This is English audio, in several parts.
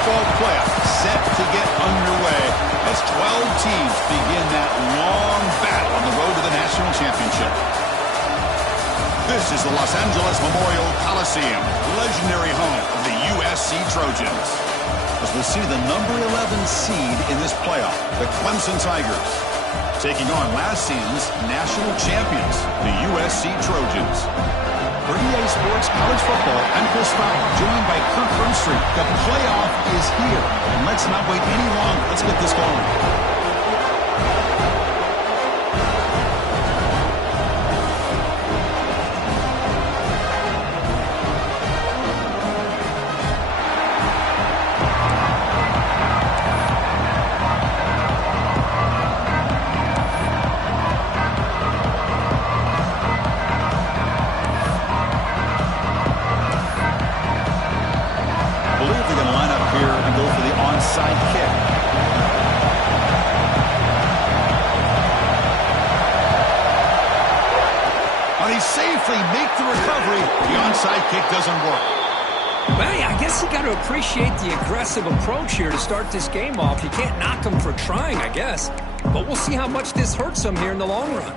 football playoff set to get underway as 12 teams begin that long battle on the road to the national championship. This is the Los Angeles Memorial Coliseum, legendary home of the USC Trojans. As we'll see the number 11 seed in this playoff, the Clemson Tigers, taking on last season's national champions, the USC Trojans. For EA Sports College Football, I'm Chris Fowler, joined by Kirk Herbstreit. The playoff is here, and let's not wait any longer. Let's get this going. Make the recovery. The onside kick doesn't work. Well, I guess you got to appreciate the aggressive approach here to start this game off. You can't knock him for trying, I guess. But we'll see how much this hurts him here in the long run.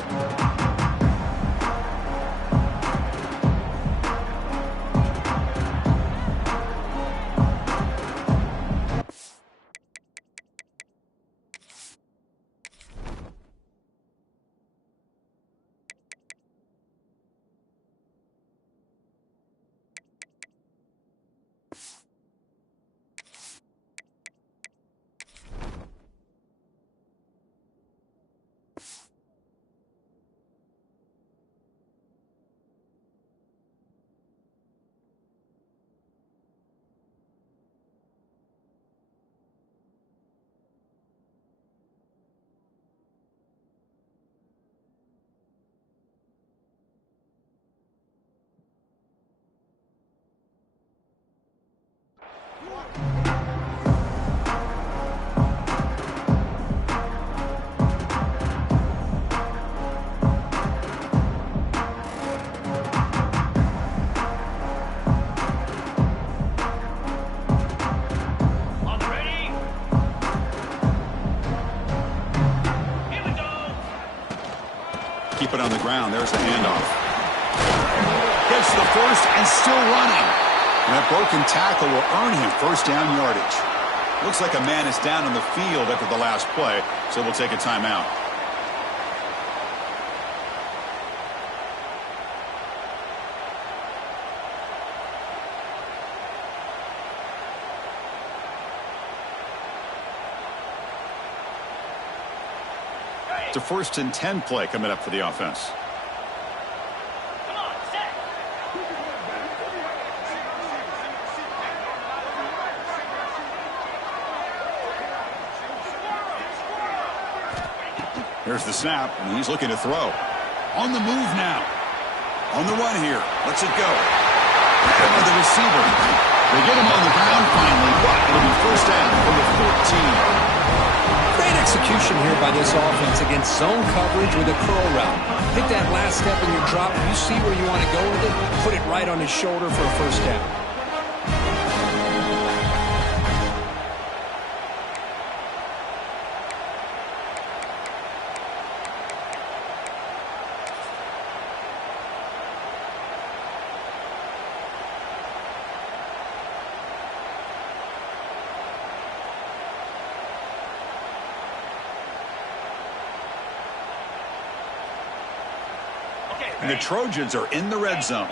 Keep it on the ground. There's the handoff. Gets the first and still running. And that broken tackle will earn him first down yardage. Looks like a man is down on the field after the last play, so we'll take a timeout. It's a 1st and 10 play coming up for the offense. Come on, set. Here's the snap, and he's looking to throw. On the move now. On the run here. Lets it go. Cover the receiver. They get him on the ground finally. It'll be first down from the 14. Great execution here by this offense against zone coverage with a curl route. Pick that last step in your drop. You see where you want to go with it, put it right on his shoulder for a first down. And the Trojans are in the red zone.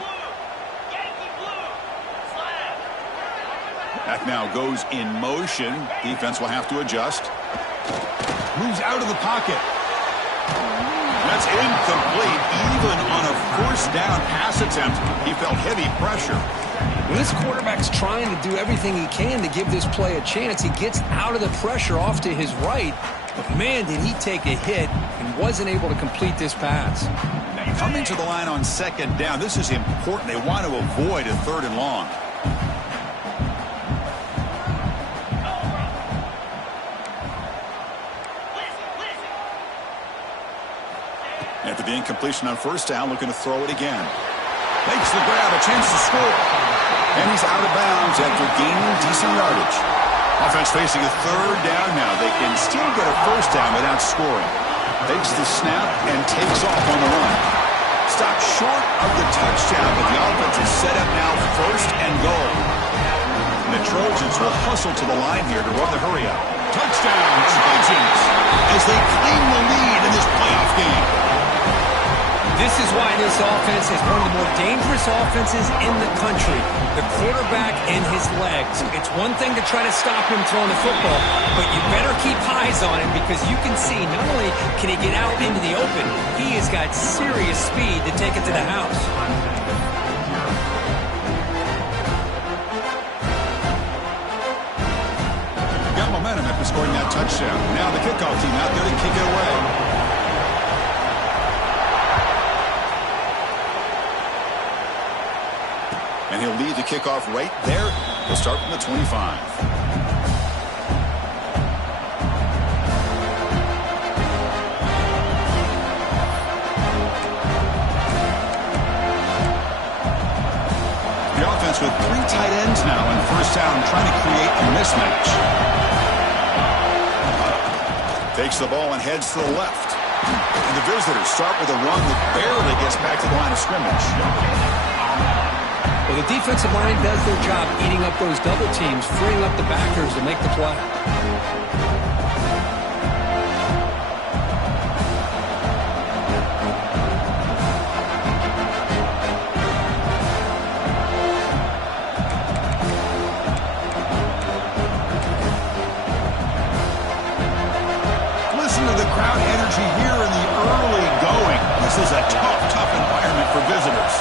Back now goes in motion. Defense will have to adjust. Moves out of the pocket. That's incomplete. Even on a first down pass attempt, he felt heavy pressure. When this quarterback's trying to do everything he can to give this play a chance, he gets out of the pressure off to his right. But man, did he take a hit and wasn't able to complete this pass. Coming to the line on 2nd down, this is important. They want to avoid a 3rd and long. After the incompletion on first down, looking to throw it again. Makes the grab, a chance to score. And he's out of bounds after gaining decent yardage. Offense facing a third down now. They can still get a first down without scoring. Takes the snap and takes off on the run. Stopped short of the touchdown, but the offense is set up now first and goal. And the Trojans will hustle to the line here to run the hurry up. Touchdown, Trojans, as they claim the lead in this playoff game. This is why this offense is one of the more dangerous offenses in the country. The quarterback and his legs. It's one thing to try to stop him throwing the football, but you better keep eyes on him because you can see not only can he get out into the open, he has got serious speed to take it to the house. Got momentum after scoring that touchdown. Now the kickoff team out there to kick it away. And he'll lead the kickoff right there. He'll start from the 25. The offense with 3 tight ends now on first down, trying to create a mismatch. Takes the ball and heads to the left. And the visitors start with a run that barely gets back to the line of scrimmage. Well, the defensive line does their job eating up those double teams, freeing up the backers to make the play. Listen to the crowd energy here in the early going. This is a tough environment for visitors.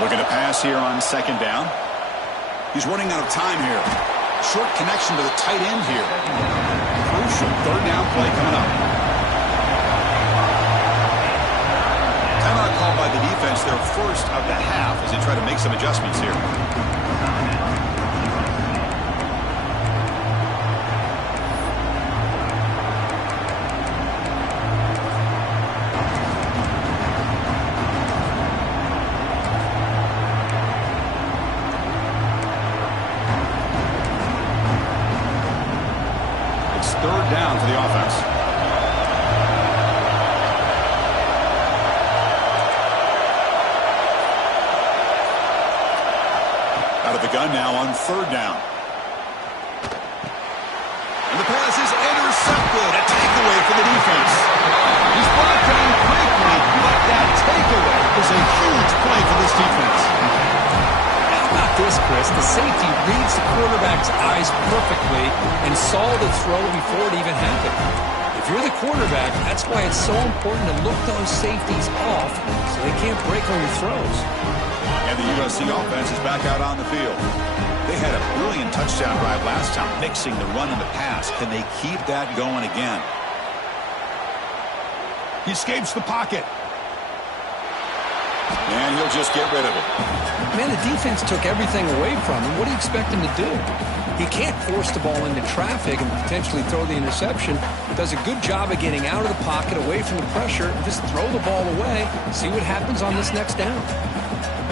Looking to pass here on second down. He's running out of time here. Short connection to the tight end here. Crucial third down play coming up. Timeout called by the defense, their first of the half, as they try to make some adjustments here. Third down for the offense. Out of the gun now on third down. And the pass is intercepted. A takeaway for the defense. He's brought down quickly, but that takeaway is a huge play for this defense. This, Chris, the safety reads the quarterback's eyes perfectly and saw the throw before it even happened. If you're the quarterback, that's why it's so important to look those safeties off so they can't break on your throws. And the USC offense is back out on the field. They had a brilliant touchdown drive last time, mixing the run and the pass. Can they keep that going again? He escapes the pocket. And he'll just get rid of it. Man, the defense took everything away from him. What do you expect him to do? He can't force the ball into traffic and potentially throw the interception. Does a good job of getting out of the pocket, away from the pressure, and just throw the ball away. See what happens on this next down.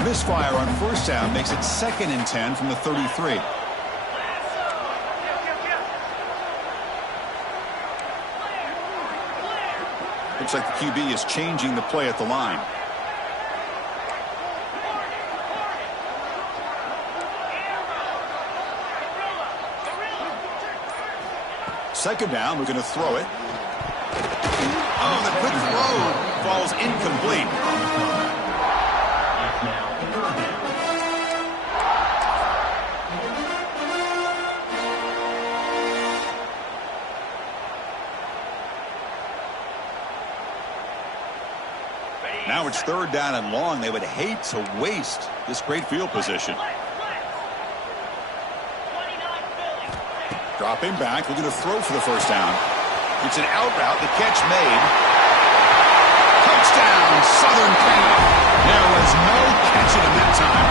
A misfire on first down makes it 2nd and 10 from the 33. Looks like the QB is changing the play at the line. Second down, we're going to throw it. Oh, the quick throw falls incomplete. Now it's third down and long. They would hate to waste this great field position. Dropping back, looking to throw for the first down. It's an out route, the catch made. Touchdown, Southern Cal. There was no catching him that time.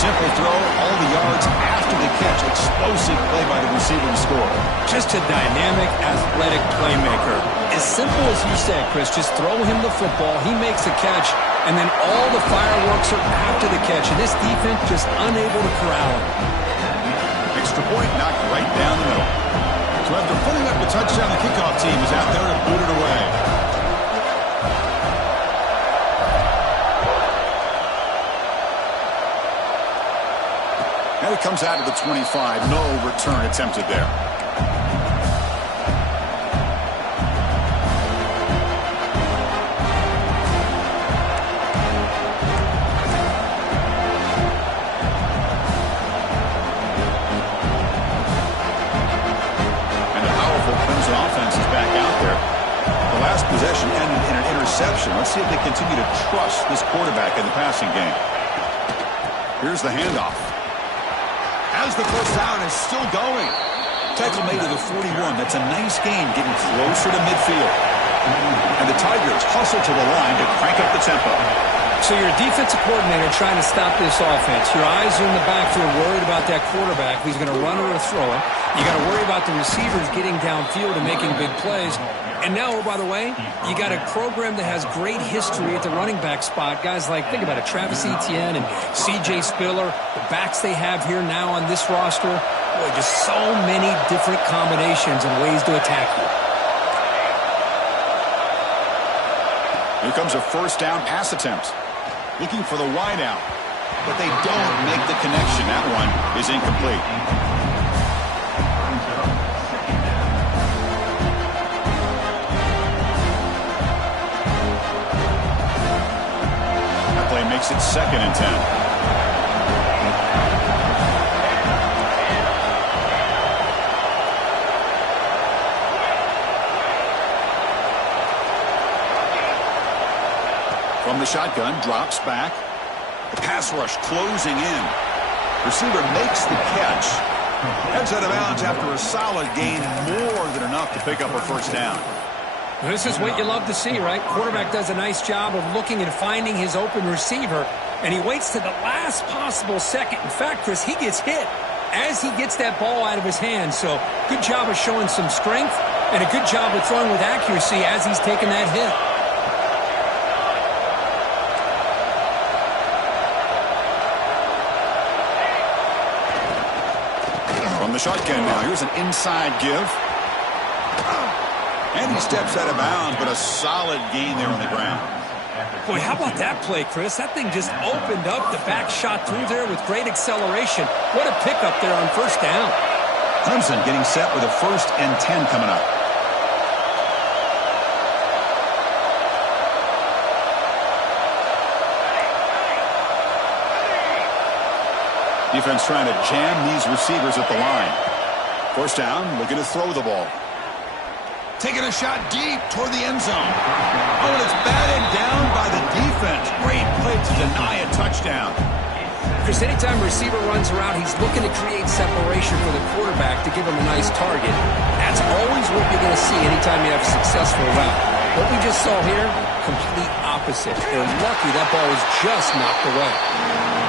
Simple throw, all the yards after the catch. Explosive play by the receiver to score. Just a dynamic, athletic playmaker. As simple as you said, Chris, just throw him the football, he makes the catch, and then all the fireworks are after the catch, and this defense just unable to corral him. extra point knocked right down the middle. So after putting up the touchdown, the kickoff team is out there to boot it away. And it comes out to the 25. No return attempted there. Possession ended in an interception. Let's see if they continue to trust this quarterback in the passing game. Here's the handoff. As the first down is still going. Tackle made to the 41. That's a nice gain, getting closer to midfield. And the Tigers hustle to the line to crank up the tempo. So you're a defensive coordinator trying to stop this offense. Your eyes are in the backfield worried about that quarterback who's going to run or throw it. You got to worry about the receivers getting downfield and making big plays. And now, oh, by the way, you got a program that has great history at the running back spot. Guys like, think about it, Travis Etienne and C.J. Spiller, the backs they have here now on this roster. Boy, just so many different combinations and ways to attack you. Here comes a first down pass attempt. Looking for the wide out, but they don't make the connection. That one is incomplete. That play makes it 2nd and 10. From the shotgun, drops back. The pass rush closing in. Receiver makes the catch. Heads out of bounds after a solid gain, more than enough to pick up a first down. This is what you love to see, right? Quarterback does a nice job of looking and finding his open receiver, and he waits to the last possible second. In fact, Chris, he gets hit as he gets that ball out of his hands. So good job of showing some strength and a good job of throwing with accuracy as he's taking that hit. The shotgun now. Here's an inside give. And he steps out of bounds, but a solid gain there on the ground. Boy, how about that play, Chris? That thing just opened up. The back shot through there with great acceleration. What a pickup there on first down. Clemson getting set with a 1st and 10 coming up. Defense trying to jam these receivers at the line. First down, looking to throw the ball. Taking a shot deep toward the end zone. Oh, and it's batted down by the defense. Great play to deny a touchdown. Chris, anytime a receiver runs around, he's looking to create separation for the quarterback to give him a nice target. That's always what you're going to see anytime you have a successful route. What we just saw here, complete opposite. They're lucky that ball was just knocked away.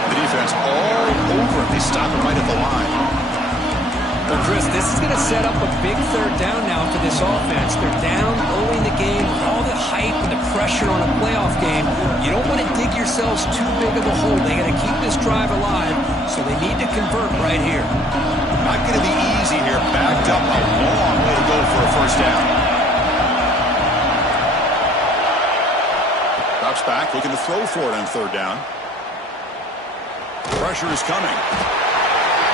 The defense all over it. They stop him right at the line. Well, Chris, this is going to set up a big 3rd down now for this offense. They're down early in the game. All the hype and the pressure on a playoff game. You don't want to dig yourselves too big of a hole. They got to keep this drive alive, so they need to convert right here. Not going to be easy here. Backed up a long way to go for a first down. Drops back, looking to throw for it on 3rd down. Pressure is coming.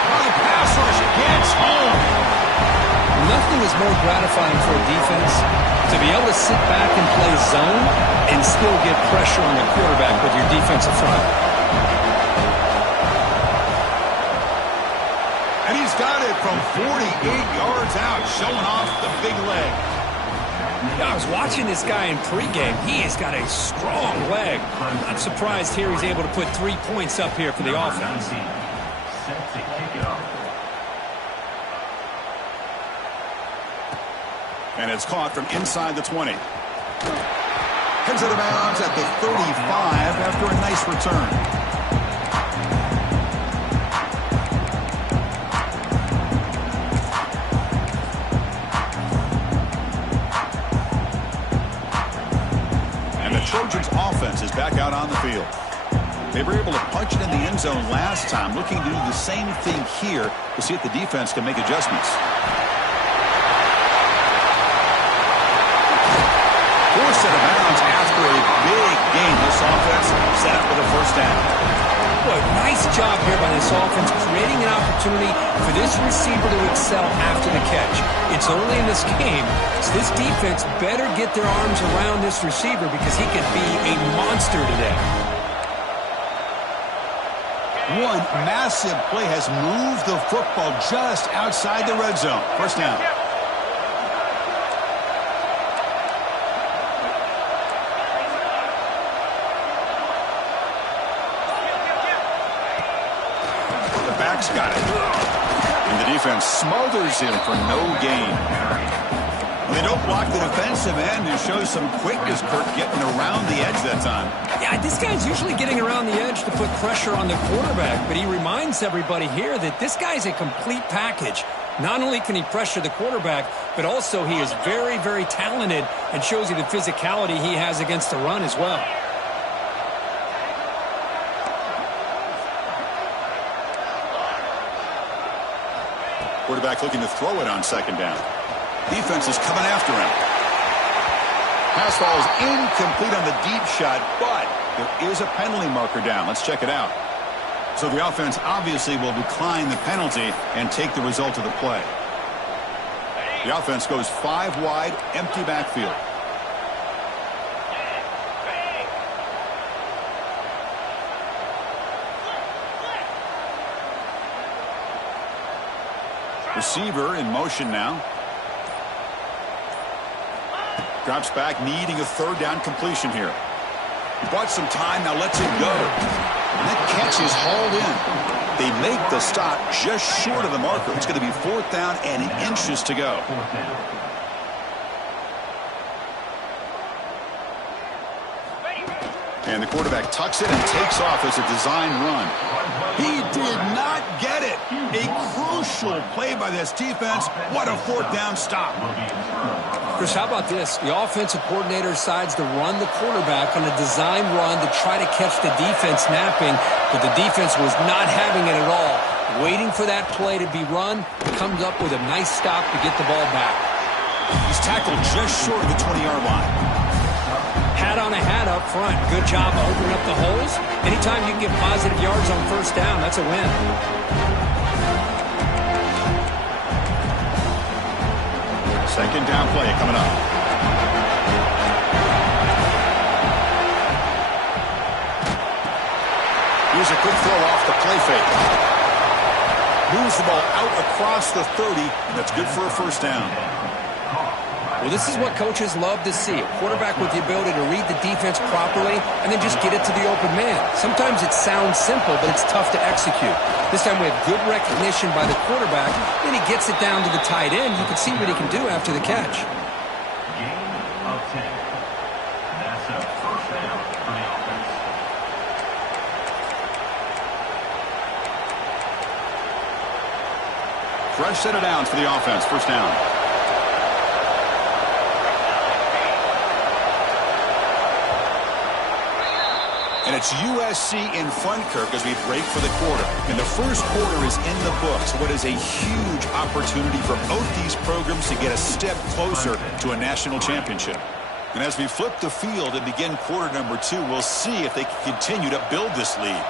Oh, the pass rush gets home. Nothing is more gratifying for a defense to be able to sit back and play zone and still get pressure on the quarterback with your defensive front. And he's got it from 48 yards out, showing off the big leg. I was watching this guy in pregame. He has got a strong leg. I'm surprised here he's able to put 3 points up here for the offense. And it's caught from inside the 20. Heads out of bounds at the 35 after a nice return. Trojans offense is back out on the field. They were able to punch it in the end zone last time, looking to do the same thing here to see if the defense can make adjustments. Forced out of bounds after a big gain. This offense set up with a first down. Boy, nice job here by this offense, creating an opportunity for this receiver to excel after the catch. It's only in this game, so this defense better get their arms around this receiver because he could be a monster today. One massive play has moved the football just outside the red zone. First down. Got it. And the defense smothers him for no gain. They don't block the defensive end and show some quickness, Kirk, getting around the edge that time. Yeah, this guy's usually getting around the edge to put pressure on the quarterback, but he reminds everybody here that this guy's a complete package. Not only can he pressure the quarterback, but also he is very, very talented and shows you the physicality he has against the run as well. Quarterback looking to throw it on second down. Defense is coming after him. Pass falls incomplete on the deep shot, but there is a penalty marker down. Let's check it out. So the offense obviously will decline the penalty and take the result of the play. The offense goes 5 wide, empty backfield. Receiver in motion now. Drops back, needing a third down completion here. He bought some time, now lets it go. And that catch is hauled in. They make the stop just short of the marker. It's going to be 4th down and inches to go. And the quarterback tucks it and takes off as a design run. He did not get it. A crucial play by this defense. What a 4th down stop. Chris, how about this? The offensive coordinator decides to run the quarterback on a design run to try to catch the defense napping, but the defense was not having it at all. Waiting for that play to be run, comes up with a nice stop to get the ball back. He's tackled just short of the 20-yard line. Hat on a hat up front. Good job of opening up the holes. Anytime you can get positive yards on first down, that's a win. Second down play coming up. Here's a quick throw off the play fake. Moves the ball out across the 30, and that's good for a first down. Well, this is what coaches love to see. A quarterback with the ability to read the defense properly and then just get it to the open man. Sometimes it sounds simple, but it's tough to execute. This time we have good recognition by the quarterback. Then he gets it down to the tight end. You can see what he can do after the catch. Gain of 10. That's a first down for the offense. Fresh set of downs for the offense. First down. And it's USC in front, Kirk, as we break for the quarter. And the first quarter is in the books. What is a huge opportunity for both these programs to get a step closer to a national championship. And as we flip the field and begin quarter number 2, we'll see if they can continue to build this lead.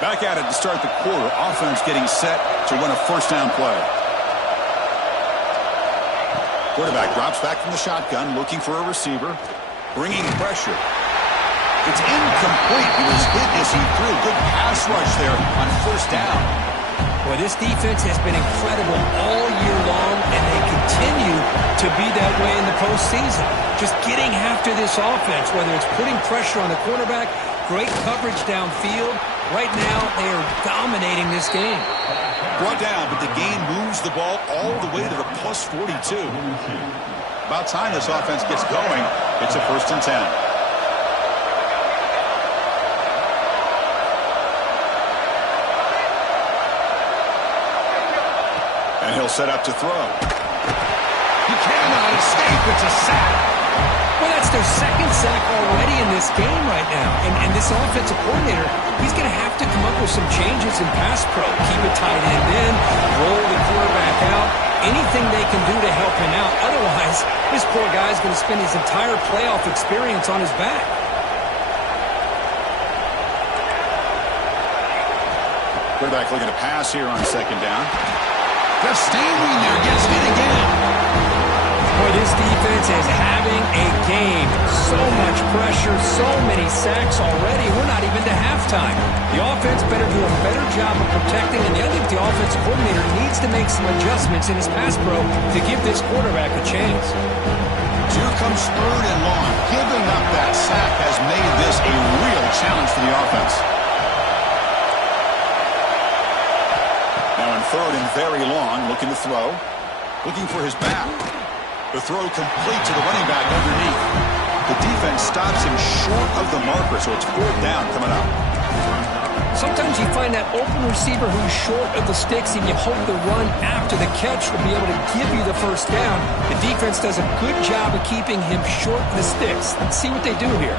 Back at it to start the quarter. Offense getting set to run a first down play. Quarterback drops back from the shotgun, looking for a receiver, bringing pressure. It's incomplete. He was hit as he threw. Good pass rush there on first down. Well, this defense has been incredible all year long, and they continue to be that way in the postseason. Just getting after this offense, whether it's putting pressure on the quarterback, great coverage downfield. Right now, they are dominating this game. Brought down, but the game moves the ball all the way to the plus 42. About time this offense gets going. It's a 1st and 10. And he'll set up to throw. He cannot escape. It's a sack. Well, that's their second sack already in this game right now. And this offensive coordinator, he's going to have to come up with some changes in pass pro. Keep a tight end in, roll the quarterback out, anything they can do to help him out. Otherwise, this poor guy's going to spend his entire playoff experience on his back. Quarterback looking to pass here on second down. They're standing there, gets hit again. Boy, this defense is having a game. So much pressure, so many sacks already. We're not even to halftime. The offense better do a better job of protecting, and I think the offensive coordinator needs to make some adjustments in his pass pro to give this quarterback a chance. Here comes third and long. Giving up that sack has made this a real challenge for the offense. Now in third and very long, looking to throw. Looking for his back. The throw complete to the running back underneath. The defense stops him short of the marker, so it's fourth down coming up. Sometimes you find that open receiver who's short of the sticks, and you hope the run after the catch will be able to give you the first down. The defense does a good job of keeping him short of the sticks. Let's see what they do here.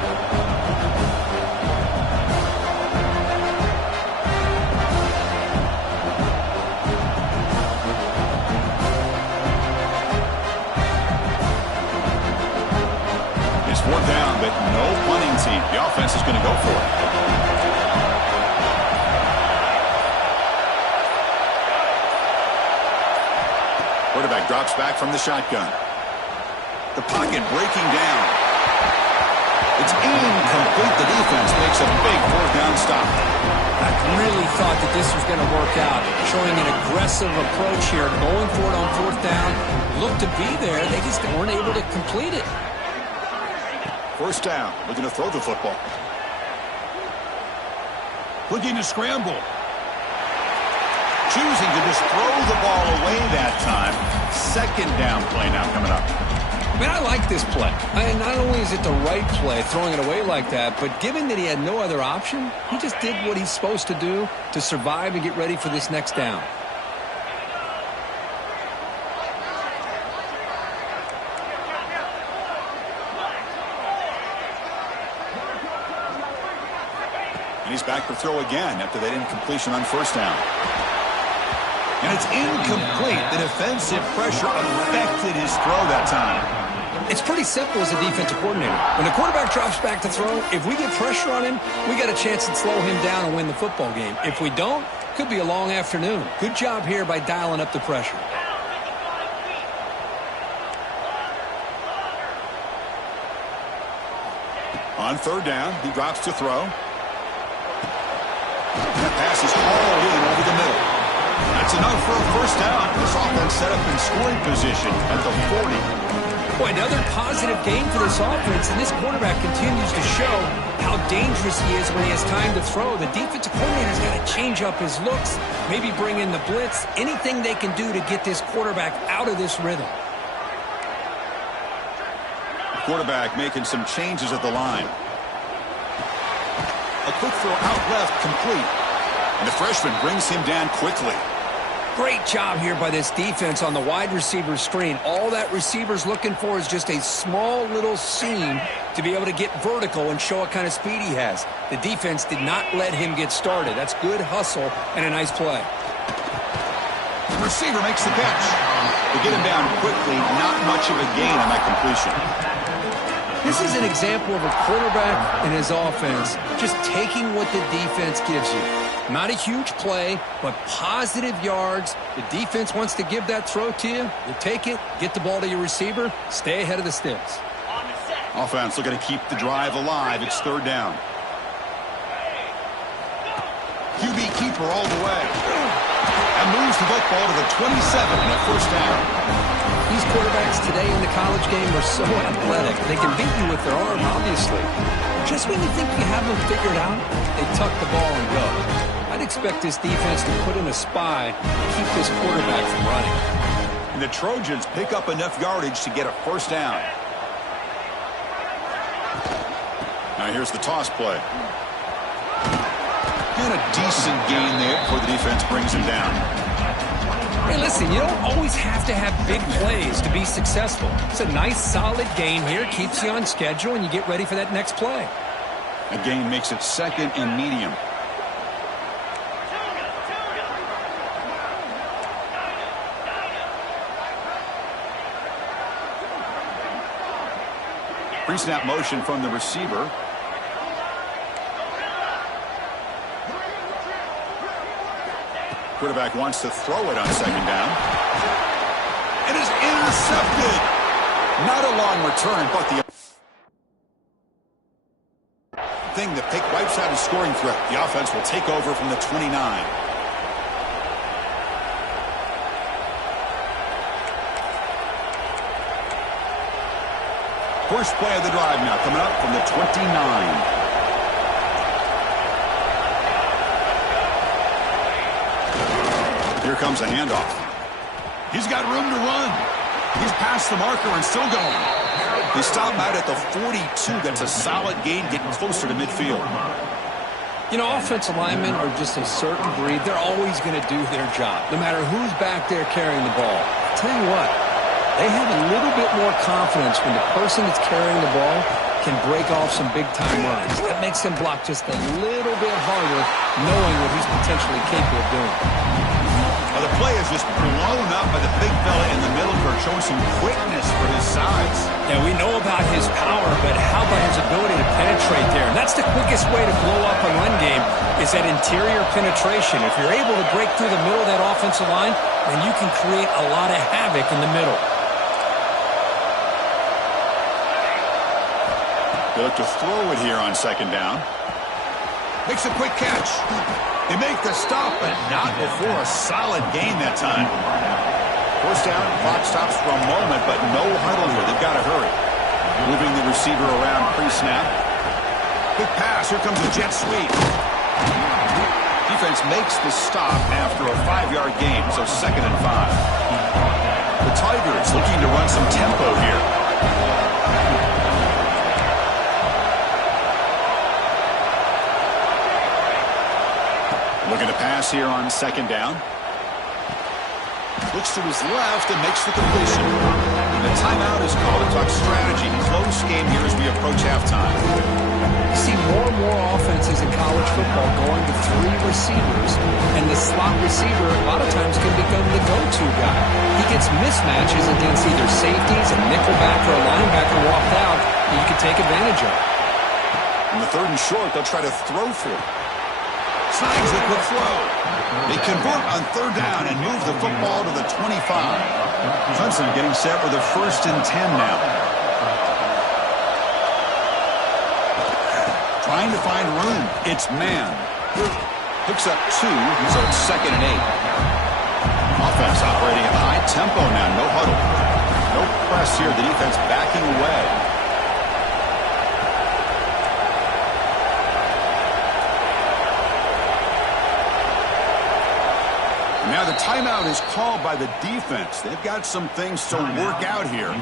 Fourth down, but no punting team. The offense is going to go for it. Quarterback drops back from the shotgun. The pocket breaking down. It's incomplete. The defense makes a big fourth down stop. I really thought that this was going to work out. Showing an aggressive approach here, going for it on fourth down. Looked to be there. They just weren't able to complete it. First down, looking to throw the football. Looking to scramble. Choosing to just throw the ball away that time. Second down play now coming up. Man, I like this play. And not only is it the right play, throwing it away like that, but given that he had no other option, he just did what he's supposed to do to survive and get ready for this next down. And he's back to throw again after that incompletion on first down. And it's incomplete. The defensive pressure affected his throw that time. It's pretty simple as a defensive coordinator. When the quarterback drops back to throw, if we get pressure on him, we got a chance to slow him down and win the football game. If we don't, could be a long afternoon. Good job here by dialing up the pressure. On third down, he drops to throw. That pass is hauled in over the middle. That's enough for a first down. This offense set up in scoring position at the 40. Boy, another positive game for this offense, and this quarterback continues to show how dangerous he is when he has time to throw. The defensive coordinator's got to change up his looks, maybe bring in the blitz, anything they can do to get this quarterback out of this rhythm. The quarterback making some changes at the line. A quick throw out left, complete. And the freshman brings him down quickly. Great job here by this defense on the wide receiver screen. All that receiver's looking for is just a small little seam to be able to get vertical and show what kind of speed he has. The defense did not let him get started. That's good hustle and a nice play. The receiver makes the catch. They get him down quickly. Not much of a gain on that completion. This is an example of a quarterback and his offense just taking what the defense gives you. Not a huge play, but positive yards. The defense wants to give that throw to you. You take it, get the ball to your receiver, stay ahead of the sticks. Offense looking to keep the drive alive. It's third down. QB keeper all the way. And moves the football to the 27 and a first down. These quarterbacks today in the college game are so athletic. They can beat you with their arm, obviously. Just when you think you have them figured out, they tuck the ball and go. I'd expect this defense to put in a spy to keep this quarterback from running. And the Trojans pick up enough yardage to get a first down. Now here's the toss play. And a decent gain there before the defense brings him down. Hey, listen, you don't always have to have big plays to be successful. It's a nice, solid gain here. Keeps you on schedule, and you get ready for that next play. A gain makes it second and medium. Pre-snap motion from the receiver. Quarterback wants to throw it on second down. It is intercepted. Not a long return, but the thing that wipes out his scoring threat. The offense will take over from the 29. First play of the drive now coming up from the 29. Here comes a handoff. He's got room to run. He's past the marker and still going. He stopped out at the 42. That's a solid gain, getting closer to midfield. You know, offensive linemen are just a certain breed. They're always going to do their job, no matter who's back there carrying the ball. I'll tell you what, they have a little bit more confidence when the person that's carrying the ball can break off some big-time runs. That makes him block just a little bit harder, knowing what he's potentially capable of doing. Well, the play is just blown up by the big fella in the middle, showing some quickness for his size. Yeah, we know about his power, but how about his ability to penetrate there? And that's the quickest way to blow up a run game, is that interior penetration. If you're able to break through the middle of that offensive line, then you can create a lot of havoc in the middle. They look to throw it here on second down. Makes a quick catch. They make the stop, but not before a solid gain that time. First down, clock stops for a moment, but no huddle here. They've got to hurry. Moving the receiver around pre-snap. Quick pass. Here comes a jet sweep. Defense makes the stop after a 5-yard gain, so 2nd and 5. The Tigers looking to run some tempo here. Looking to pass here on second down. Looks to his left and makes the completion. The timeout is called to talk strategy. Close game here as we approach halftime. You see more and more offenses in college football going to 3 receivers, and the slot receiver a lot of times can become the go-to guy. He gets mismatches against either safeties, a nickelback, or a linebacker walked out that you can take advantage of. On the 3rd and short, they'll try to throw for it. Snags the quick throw. They convert on 3rd down and move the football to the 25. Clemson getting set for the 1st and 10 now. Trying to find room. It's man. Picks up 2, so it's 2nd and 8. Offense operating at high tempo now. No huddle. No press here. The defense backing away. Now the timeout is called by the defense. They've got some things to work out here.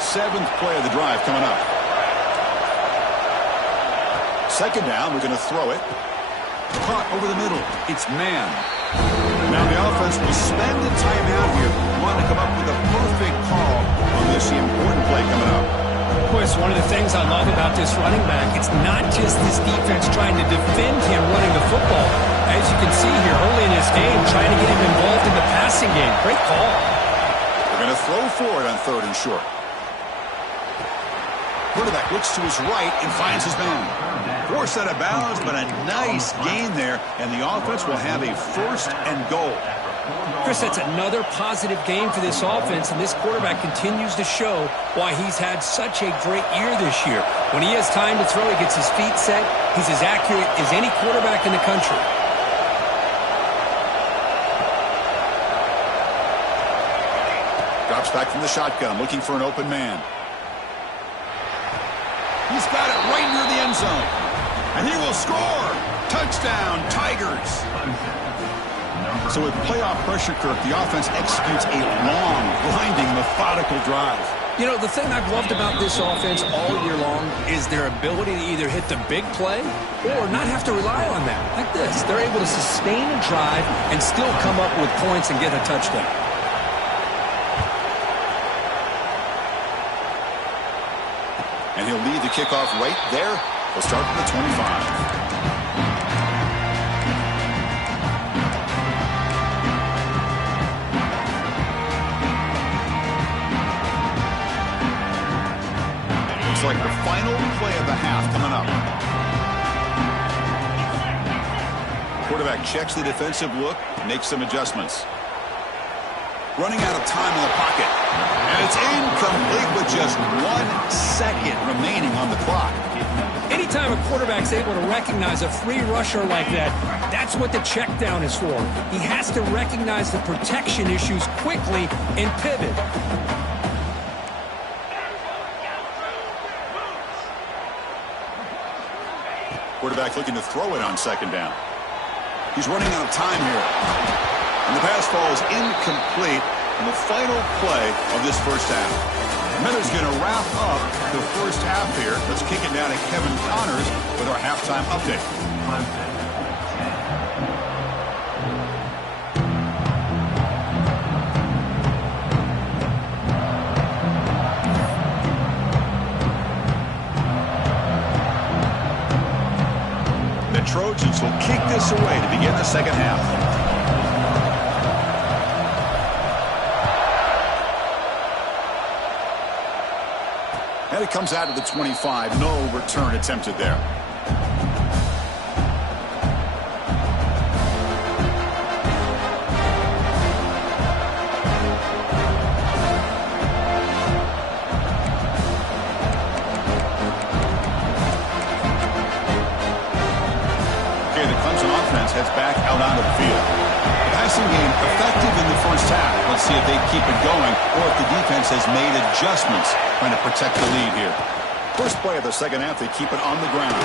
Seventh play of the drive coming up. Second down, we're going to throw it. Caught over the middle. It's man. Now the offense will spend a timeout here. Want to come up with a perfect call on this important play coming up. Of course, one of the things I love about this running back, it's not just this defense trying to defend him running the football. As you can see here early in this game, trying to get him involved in the passing game. Great call. They're going to throw for it on 3rd and short. Quarterback looks to his right and finds his man. Forced out of bounds, but a nice gain there, and the offense will have a 1st and goal. Chris, that's another positive game for this offense, and this quarterback continues to show why he's had such a great year this year. When he has time to throw, he gets his feet set. He's as accurate as any quarterback in the country. Drops back from the shotgun, looking for an open man. He's got it right near the end zone. And he will score. Touchdown, Tigers. So with playoff pressure, Kirk, the offense executes a long, grinding, methodical drive. You know, the thing I've loved about this offense all year long is their ability to either hit the big play or not have to rely on that. Like this, they're able to sustain a drive and still come up with points and get a touchdown. And he'll lead the kickoff right there. We'll start from the 25. Like the final play of the half coming up. Quarterback checks the defensive look, makes some adjustments. Running out of time in the pocket. And it's incomplete with just 1 second remaining on the clock. Anytime a quarterback's able to recognize a free rusher like that, that's what the check down is for. He has to recognize the protection issues quickly and pivot. Quarterback looking to throw it on second down. He's running out of time here. And the pass falls incomplete in the final play of this first half. Miller's going to wrap up the first half here. Let's kick it down to Kevin Connors with our halftime update. Trojans will kick this away to begin the second half. And it comes out of the 25. No return attempted there. Heads back out onto the field. The passing game effective in the first half. Let's see if they keep it going or if the defense has made adjustments trying to protect the lead here. First play of the second half, they keep it on the ground.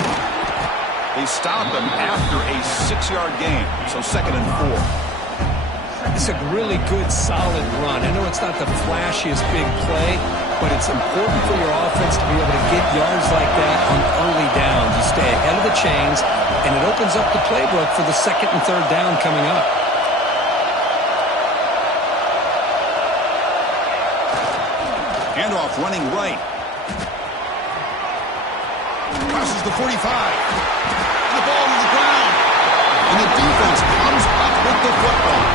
They stop them after a 6-yard gain, so 2nd and 4. It's a really good, solid run. I know it's not the flashiest big play, but it's important for your offense to be able to get yards like that on early downs. You stay ahead of the chains, and it opens up the playbook for the 2nd and 3rd down coming up. Handoff running right. Crosses the 45. The ball to the ground. And the defense comes up with the football.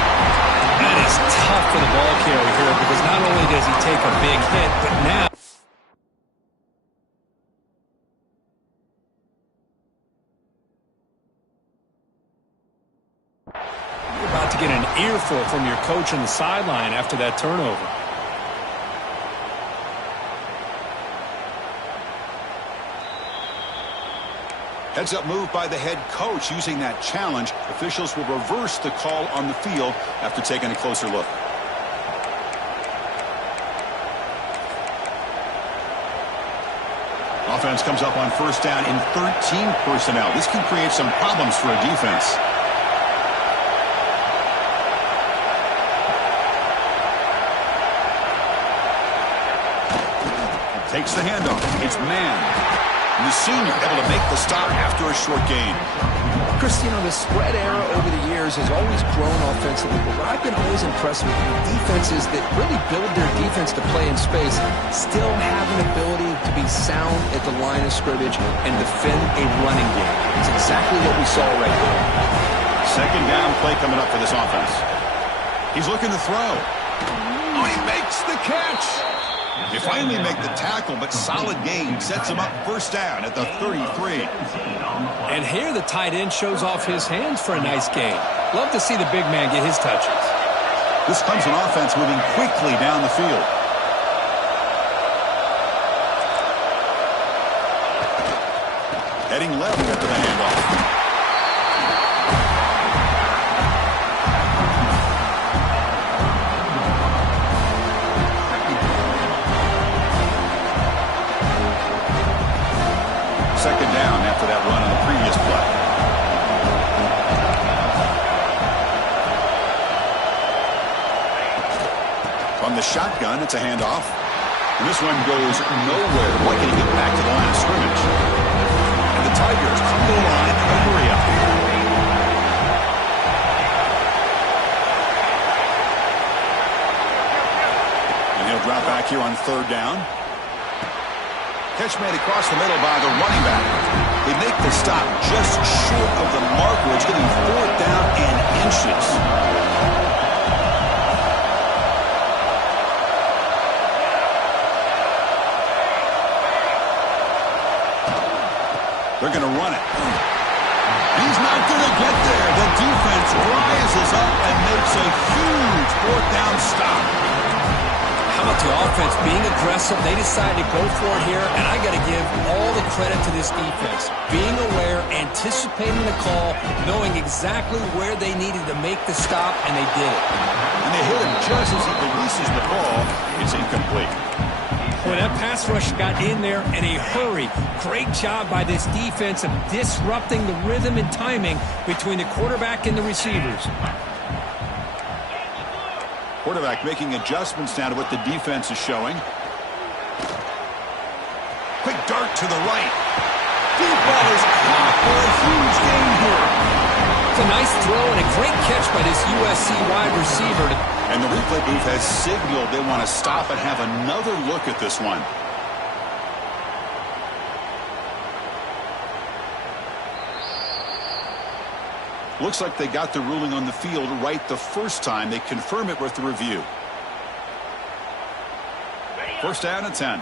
That is tough for the ball carrier here because not only does he take a big hit, but now you're about to get an earful from your coach on the sideline after that turnover. Heads-up move by the head coach using that challenge. Officials will reverse the call on the field after taking a closer look. Offense comes up on first down in 13 personnel. This can create some problems for a defense. Takes the handoff. It's man. And the senior able to make the stop after a short gain. Chris, you know, the spread era over the years has always grown offensively, but what I've been always impressed with defenses that really build their defense to play in space still have an ability to be sound at the line of scrimmage and defend a running game. It's exactly what we saw right there. Second down play coming up for this offense. He's looking to throw. Oh, he makes the catch. They finally make the tackle, but solid gain sets him up first down at the 33. And here the tight end shows off his hands for a nice gain. Love to see the big man get his touches. This comes an offense moving quickly down the field. Heading left after the handoff. Second down after that run on the previous play. shotgun. It's a handoff. And this one goes nowhere. Why can't he get back to the line of scrimmage? And the Tigers come to the line and hurry up. And he'll drop back here on third down. Catch made across the middle by the running back. They make the stop just short of the marker. It's getting fourth down and inches. They're going to run it. He's not going to get there. The defense rises up and makes a huge fourth down stop. How about the offense being aggressive? They decided to go for it here, and I got to give all the credit to this defense. Being aware, anticipating the call, knowing exactly where they needed to make the stop, and they did it. And they hit him just as he releases the ball. It's incomplete. Well, that pass rush got in there in a hurry. Great job by this defense of disrupting the rhythm and timing between the quarterback and the receivers. Quarterback making adjustments now to what the defense is showing. Quick dart to the right. Deep ball is caught for a huge gain here. It's a nice throw and a great catch by this USC wide receiver. And the replay booth has signaled they want to stop and have another look at this one. Looks like they got the ruling on the field right the first time. They confirm it with the review. First down and 10.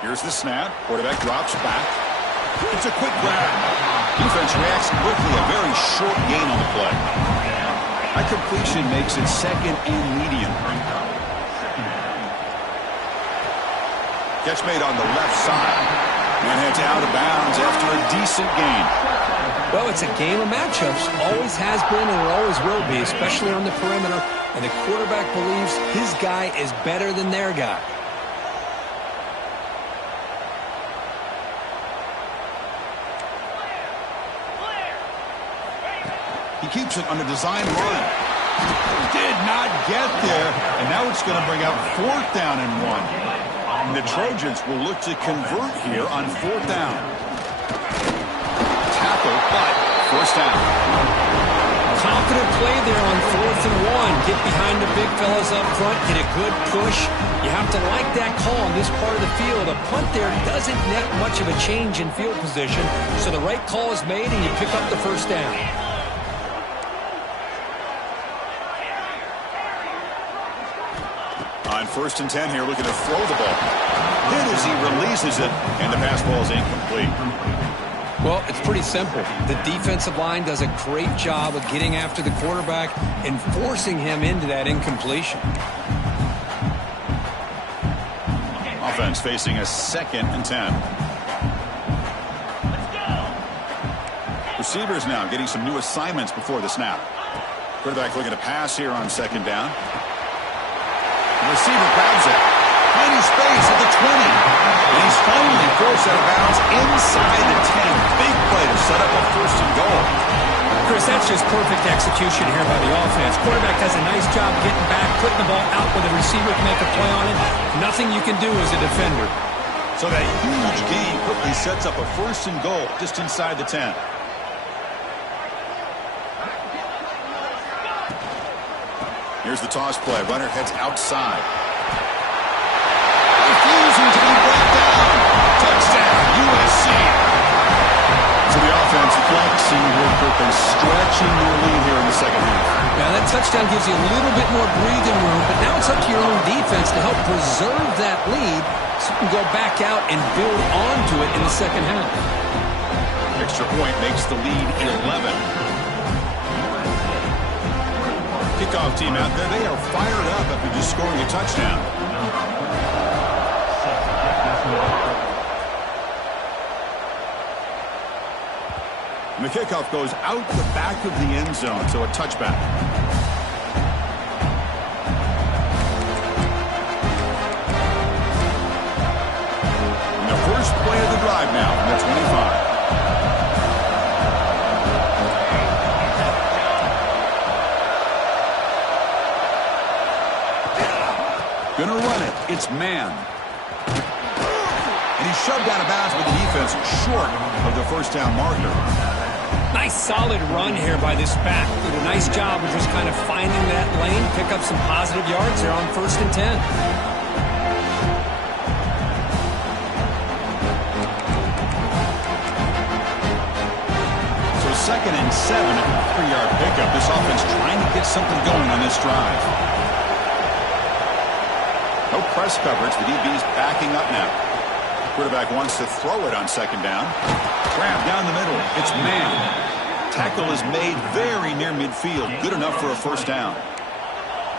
Here's the snap. Quarterback drops back. It's a quick grab. Defense reacts quickly. A very short gain on the play. That completion makes it second and medium. Catch made on the left side. And heads out of bounds after a decent gain. Well, it's a game of matchups. Always has been and it always will be, especially on the perimeter. And the quarterback believes his guy is better than their guy. He keeps it on the design run. Did not get there. And now it's going to bring out fourth down and 1. And the Trojans will look to convert here on fourth down. Tackle, but first down. Confident play there on 4th and 1. Get behind the big fellas up front. Get a good push. You have to like that call on this part of the field. A punt there doesn't net much of a change in field position. So the right call is made and you pick up the first down. On 1st and 10 here, looking to throw the ball. Hit as he releases it, and the pass ball is incomplete. Well, it's pretty simple. The defensive line does a great job of getting after the quarterback and forcing him into that incompletion. Offense facing a 2nd and 10. Receivers now getting some new assignments before the snap. Quarterback looking to pass here on 2nd down. The receiver grabs it. Tiny space at the 20. And he's finally forced out of bounds inside the 10. Big play to set up a 1st and goal. Chris, that's just perfect execution here by the offense. Quarterback does a nice job getting back, putting the ball out where the receiver can make a play on it. Nothing you can do as a defender. So that huge gain quickly sets up a 1st and goal just inside the 10. Here's the toss play. Runner heads outside. Refusing to be brought down. Touchdown, USC. So the offense flexing real quick and stretching their lead here in the second half. Now that touchdown gives you a little bit more breathing room, but now it's up to your own defense to help preserve that lead so you can go back out and build onto it in the second half. Extra point makes the lead 11. Kickoff team out there, they are fired up after just scoring a touchdown. And the kickoff goes out the back of the end zone, so a touchback. drive now from the 25. Gonna run it. It's man. And he's shoved out of bounds with the defense short of the first down marker. Nice solid run here by this back. Did a nice job of just kind of finding that lane, pick up some positive yards there on 1st and 10. So 2nd and 7 at the 3-yard pickup. This offense trying to get something going on this drive. No press coverage. The DB's backing up now. Quarterback wants to throw it on 2nd down. Grab down the middle. It's man. Tackle is made very near midfield. Good enough for a 1st down.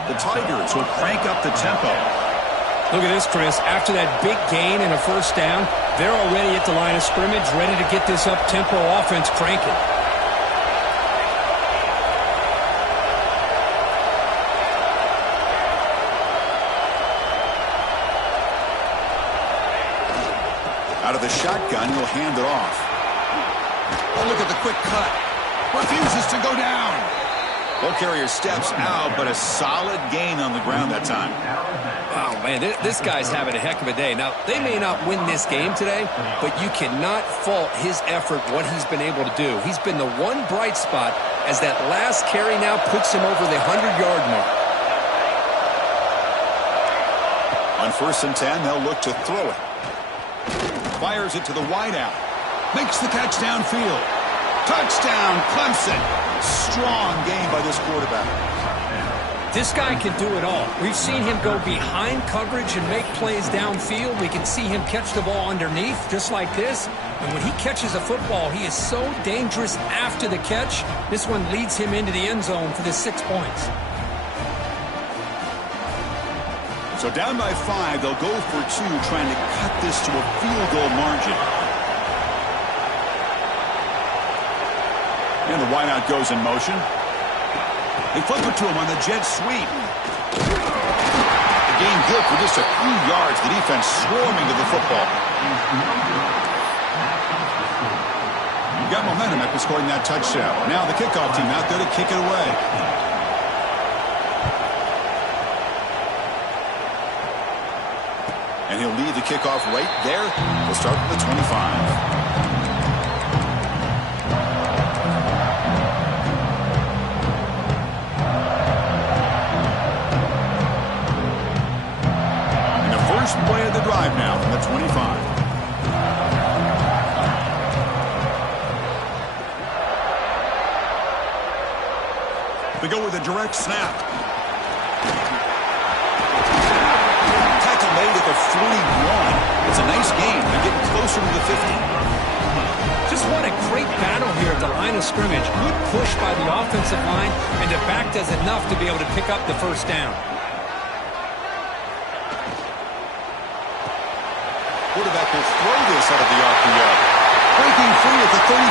The Tigers will crank up the tempo. Look at this, Chris. After that big gain and a 1st down, they're already at the line of scrimmage, ready to get this up-tempo offense cranking. Out of the shotgun, he'll hand it off. Oh, look at the quick cut. Refuses to go down. Ball carrier steps out, but a solid gain on the ground that time. Oh, man, this guy's having a heck of a day. Now, they may not win this game today, but you cannot fault his effort, what he's been able to do. He's been the one bright spot as that last carry now puts him over the 100-yard mark. On 1st and 10, they'll look to throw it. Fires it to the wideout. Makes the catch downfield. Touchdown, Clemson. Strong game by this quarterback. This guy can do it all. We've seen him go behind coverage and make plays downfield. We can see him catch the ball underneath, just like this. And when he catches a football, he is so dangerous after the catch. This one leads him into the end zone for the 6 points. So down by 5, they'll go for 2, trying to cut this to a field goal margin. And the wideout goes in motion. They flip it to him on the jet sweep. The game good for just a few yards. The defense swarming to the football. You got momentum after scoring that touchdown. Now the kickoff team out there to kick it away. And he'll lead the kickoff right there. We'll start from the 25. Play of the drive now from the 25. They go with a direct snap. Tackle made at the 41. It's a nice game. They're getting closer to the 50. Just what a great battle here at the line of scrimmage. Good push by the offensive line, and the back does enough to be able to pick up the 1st down. Quarterback will throw this out of the RPO. Breaking free at the 35.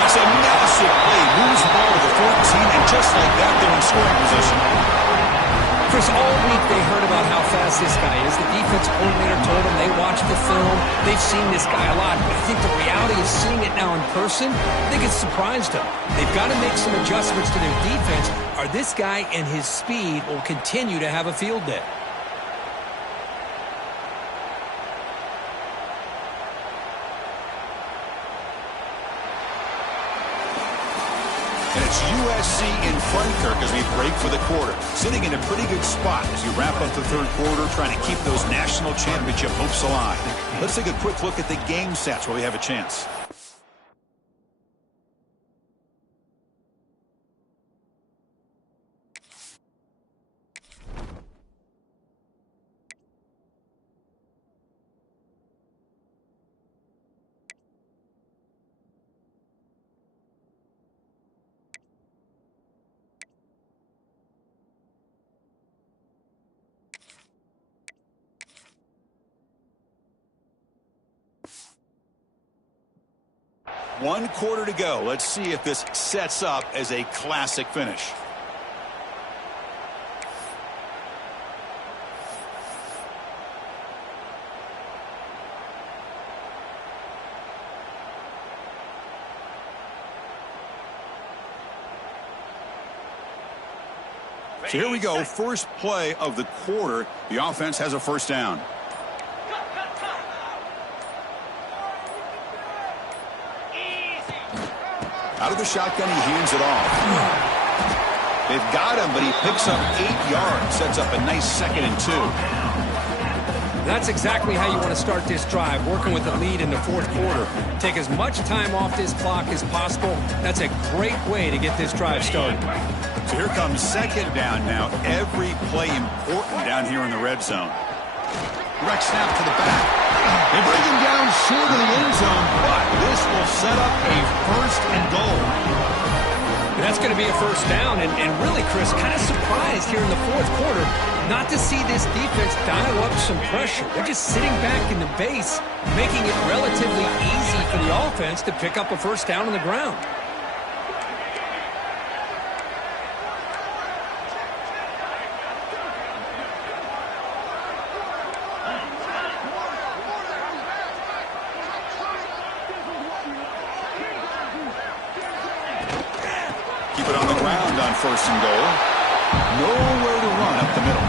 That's a massive play. Moves the ball to the 14, and just like that, they're in scoring position. Chris, all week they heard about how fast this guy is. The defense coordinator told them they watched the film. They've seen this guy a lot. But I think the reality is seeing it now in person, I think it's surprised them. They've got to make some adjustments to their defense, or this guy and his speed will continue to have a field day. And it's USC in front, Kirk, as we break for the quarter. Sitting in a pretty good spot as you wrap up the 3rd quarter, trying to keep those national championship hopes alive. Let's take a quick look at the game stats while we have a chance. One quarter to go. Let's see if this sets up as a classic finish. So here we go, first play of the quarter. The offense has a first down. Out of the shotgun, he hands it off. They've got him, but he picks up 8 yards, sets up a nice 2nd and 2. That's exactly how you want to start this drive, working with the lead in the fourth quarter. Take as much time off this clock as possible. That's a great way to get this drive started. So here comes 2nd down now. Every play important down here in the red zone. Direct snap to the back. They bring him down short of the end zone, but this will set up a 1st and goal. That's going to be a first down, and really, Chris, kind of surprised here in the fourth quarter not to see this defense dial up some pressure. They're just sitting back in the base, making it relatively easy for the offense to pick up a first down on the ground. Keep it on the ground on 1st and goal. Nowhere to run up the middle.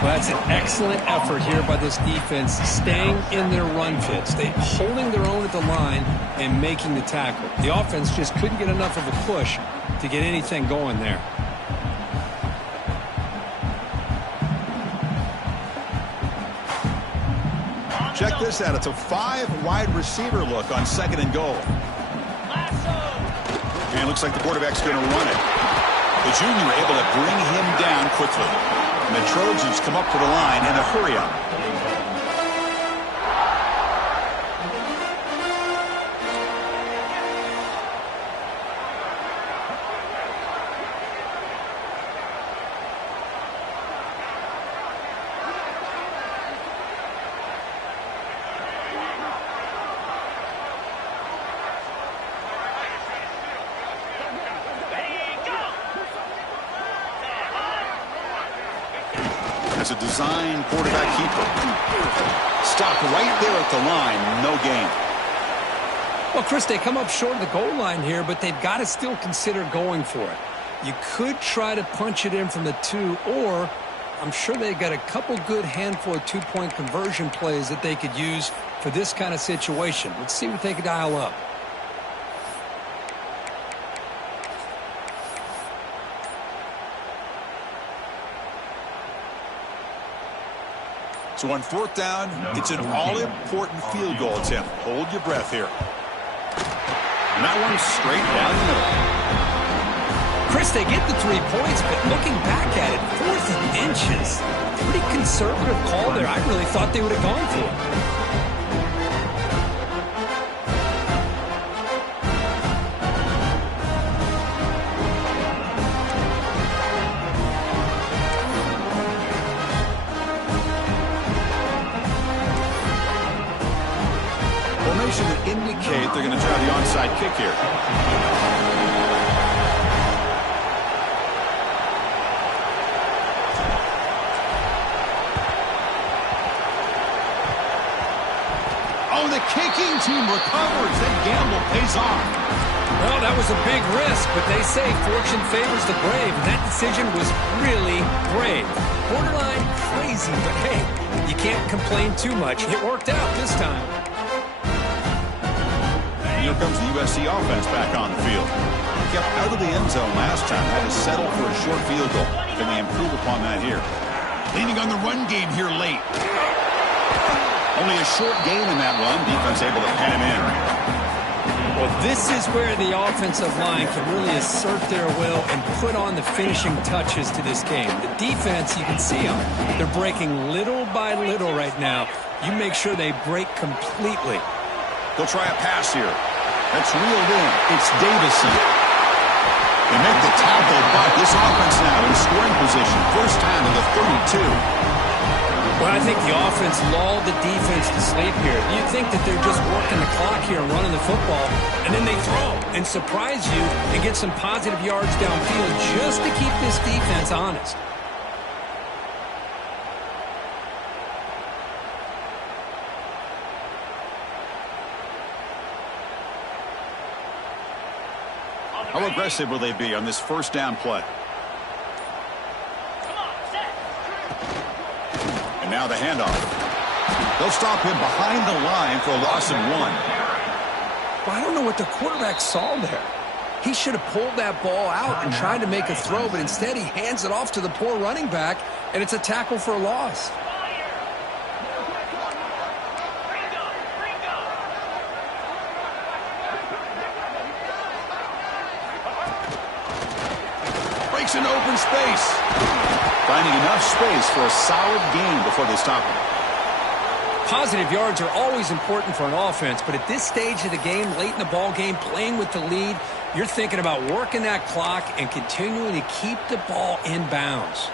Well, that's an excellent effort here by this defense, staying in their run fits. They're holding their own at the line and making the tackle. The offense just couldn't get enough of a push to get anything going there. Check this out. It's a 5 wide receiver look on 2nd and goal. And it looks like the quarterback's going to run it. The junior able to bring him down quickly. And the Trojans come up to the line in a hurry-up. As a design quarterback keeper. Stopped right there at the line. No gain. Well, Chris, they come up short of the goal line here, but they've got to still consider going for it. You could try to punch it in from the 2, or I'm sure they've got a couple good handful of 2-point conversion plays that they could use for this kind of situation. Let's see what they could dial up. So on 4th down, it's an all-important field goal attempt. Hold your breath here. And that one's straight down the middle. Chris, they get the 3 points, but looking back at it, 4th and inches. Pretty conservative call there. I really thought they would have gone for it. Formation would indicate they're going to try the onside kick here. Oh, the kicking team recovers. That gamble pays off. Well, that was a big risk, but they say fortune favors the brave, and that decision was really brave. Borderline crazy, but hey, you can't complain too much. It worked out this time. Here comes the USC offense back on the field. Kept out of the end zone last time. Had to settle for a short field goal. Can they improve upon that here? Leaning on the run game here late. Only a short gain in that run. Defense able to pen him in. Well, this is where the offensive line can really assert their will and put on the finishing touches to this game. The defense, you can see them. They're breaking little by little right now. You make sure they break completely. They'll try a pass here. That's reeled in. It's Davison. They make the tackle, but this offense now in scoring position. First time to the 32. Well, I think the offense lulled the defense to sleep here. You think that they're just working the clock here and running the football, and then they throw and surprise you and get some positive yards downfield just to keep this defense honest. How aggressive will they be on this first down play? Now the handoff. They'll stop him behind the line for a loss of 1. Well, I don't know what the quarterback saw there. He should have pulled that ball out and tried to make a throw, but instead he hands it off to the poor running back, and it's a tackle for a loss. Breaks into open space. Finding enough space for a solid gain before they stop him. Positive yards are always important for an offense, but at this stage of the game, late in the ball game, playing with the lead, you're thinking about working that clock and continuing to keep the ball in bounds.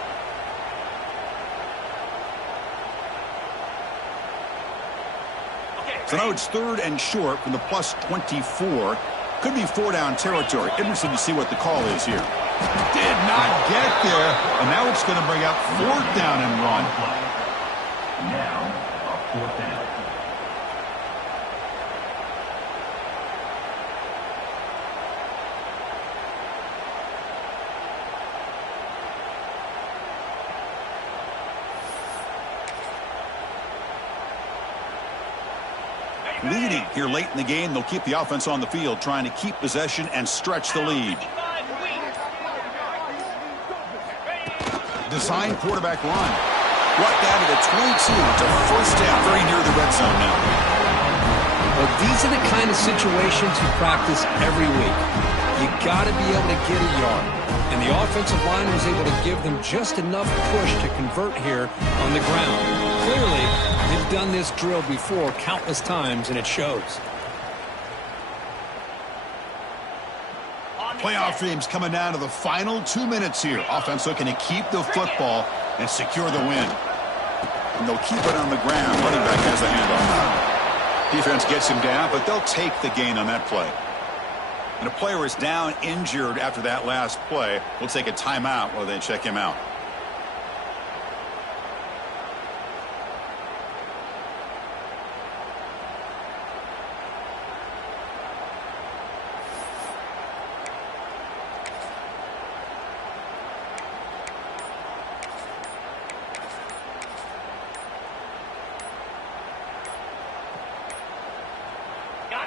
So now it's 3rd and short from the plus 24. Could be 4-down territory. Interesting to see what the call is here. Did not get there, and now it's going to bring up 4th down and run. Now, a 4th down. Leading here late in the game, they'll keep the offense on the field, trying to keep possession and stretch the lead. Design quarterback run. Right down to the 22 to 1st down, very near the red zone now. Well, these are the kind of situations you practice every week. You got to be able to get a yard. And the offensive line was able to give them just enough push to convert here on the ground. Clearly, they've done this drill before countless times, and it shows. Playoff dreams coming down to the final 2 minutes here. Offense looking to keep the football and secure the win. And they'll keep it on the ground. Running back has the handoff. Defense gets him down, but they'll take the gain on that play. And a player is down injured after that last play. We'll take a timeout while they check him out.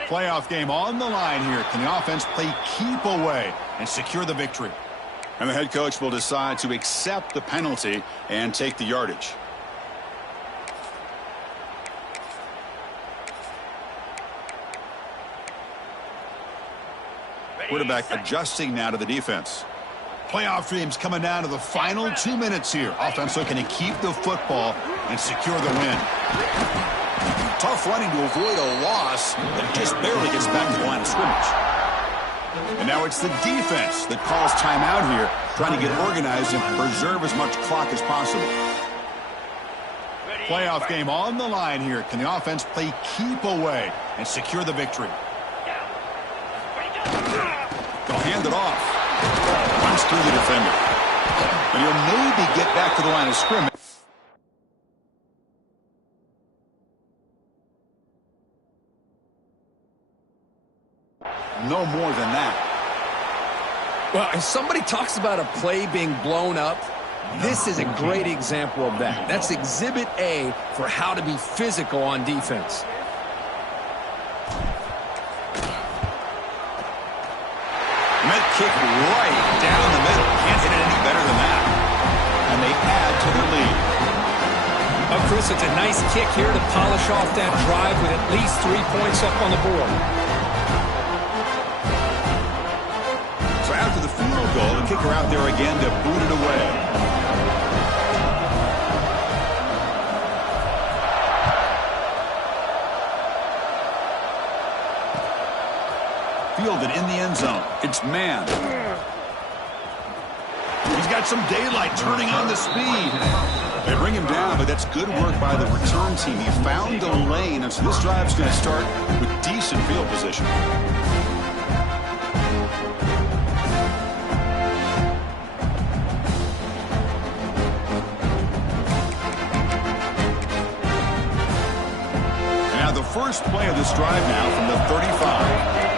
Playoff game on the line here. Can the offense play keep away and secure the victory? And the head coach will decide to accept the penalty and take the yardage. Quarterback adjusting now to the defense. Playoff dreams coming down to the final 2 minutes here. Offense looking to keep the football and secure the win. Tough running to avoid a loss, but it just barely gets back to the line of scrimmage. And now it's the defense that calls timeout here, trying to get organized and preserve as much clock as possible. Playoff game on the line here. Can the offense play keep away and secure the victory? They'll hand it off. Runs through the defender. And he'll maybe get back to the line of scrimmage. No more than that. Well, if somebody talks about a play being blown up, this is a great example of that. That's exhibit A for how to be physical on defense. Met kick right down the middle. Can't hit it any better than that. And they add to the lead. Oh, Chris, it's a nice kick here to polish off that drive with at least 3 points up on the board. So after the field goal, the kicker out there again to boot it away. Fielded in the end zone. It's man. He's got some daylight turning on the speed. They bring him down, but that's good work by the return team. He found the lane, and so this drive's going to start with decent field position. And now the first play of this drive now from the 35.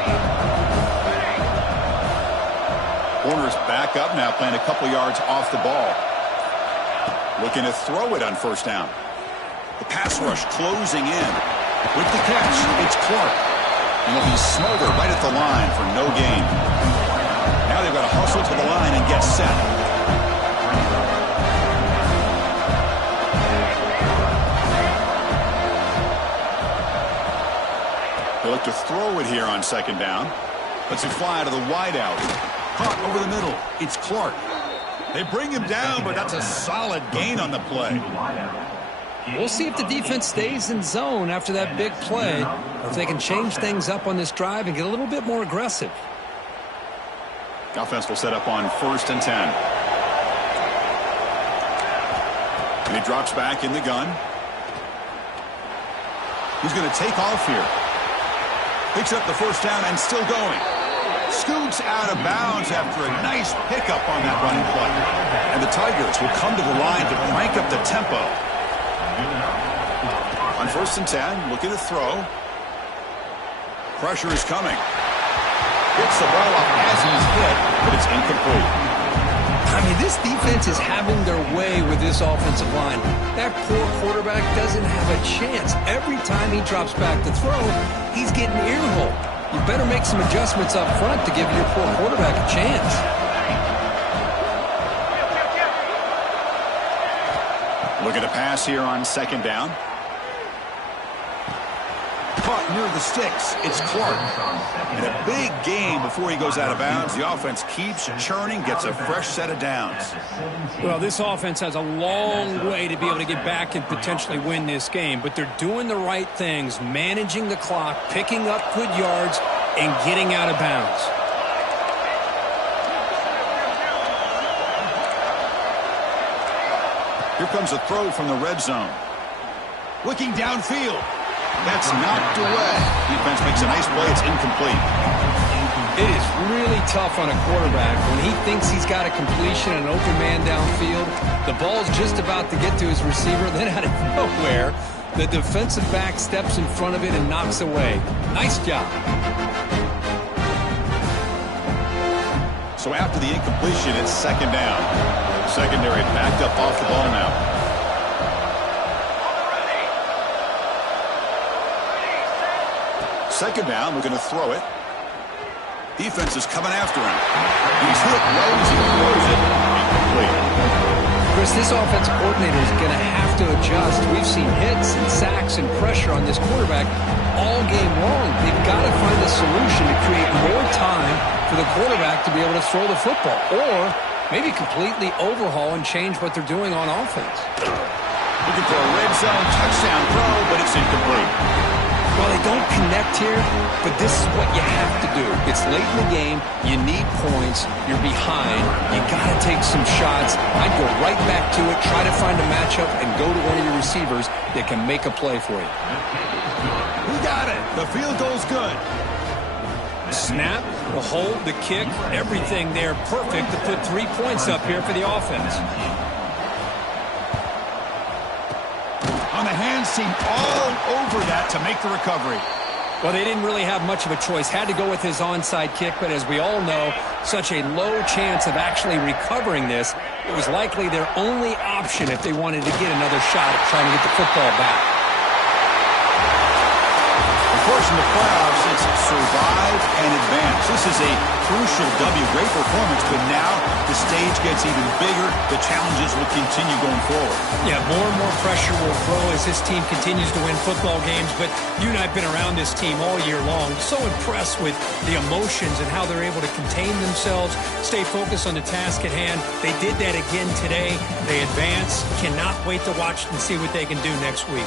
Corner's back up now, playing a couple yards off the ball. Looking to throw it on first down. The pass rush closing in. With the catch, it's Clark. And he'll be smothered right at the line for no gain. Now they've got to hustle to the line and get set. They look to throw it here on second down. Let's it fly to the wideout. Caught over the middle. It's Clark. They bring him down, but that's a solid gain on the play. We'll see if the defense stays in zone after that big play, or if they can change things up on this drive and get a little bit more aggressive. Offense will set up on 1st and 10. And he drops back in the gun. He's going to take off here. Picks up the first down and still going. Scoots out of bounds after a nice pickup on that running play. And the Tigers will come to the line to crank up the tempo. On 1st and 10, looking to throw. Pressure is coming. Gets the ball up as he's hit, but it's incomplete. I mean, this defense is having their way with this offensive line. That poor quarterback doesn't have a chance. Every time he drops back to throw, he's getting earholed. You better make some adjustments up front to give your poor quarterback a chance. Look at a pass here on 2nd down. Caught near the sticks. It's Clark. And a big game before he goes out of bounds. The offense keeps churning, gets a fresh set of downs. Well, this offense has a long way to be able to get back and potentially win this game, but they're doing the right things, managing the clock, picking up good yards, and getting out of bounds. Here comes a throw from the red zone. Looking downfield. That's knocked away. Defense makes a nice play. It's incomplete. It is really tough on a quarterback when he thinks he's got a completion and an open man downfield. The ball's just about to get to his receiver. Then out of nowhere, the defensive back steps in front of it and knocks away. Nice job. So after the incompletion, it's 2nd down. Secondary backed up off the ball now. Second down, we're going to throw it. Defense is coming after him. He's hit low as he throws it. Incomplete. Chris, this offensive coordinator is going to have to adjust. We've seen hits and sacks and pressure on this quarterback all game long. They've got to find a solution to create more time for the quarterback to be able to throw the football, or maybe completely overhaul and change what they're doing on offense. Looking for a red zone touchdown throw, but it's incomplete. Well, they don't connect here, but this is what you have to do. It's late in the game. You need points. You're behind. You got to take some shots. I'd go right back to it, try to find a matchup, and go to one of your receivers that can make a play for you. We got it. The field goal's good. Snap, the hold, the kick, everything there perfect to put 3 points up here for the offense. On the hands team all over that to make the recovery. Well, they didn't really have much of a choice. Had to go with his onside kick, but as we all know, such a low chance of actually recovering this. It was likely their only option if they wanted to get another shot at trying to get the football back. Of course, in the playoffs, it's survive and advance. This is a crucial W. Great performance, but now the stage gets even bigger. The challenges will continue going forward. Yeah, more and more pressure will grow as this team continues to win football games, but you and I have been around this team all year long. So impressed with the emotions and how they're able to contain themselves, stay focused on the task at hand. They did that again today. They advance. Cannot wait to watch and see what they can do next week.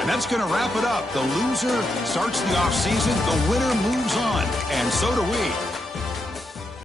And that's going to wrap it up. The loser starts the offseason. The winner moves on. And so do we.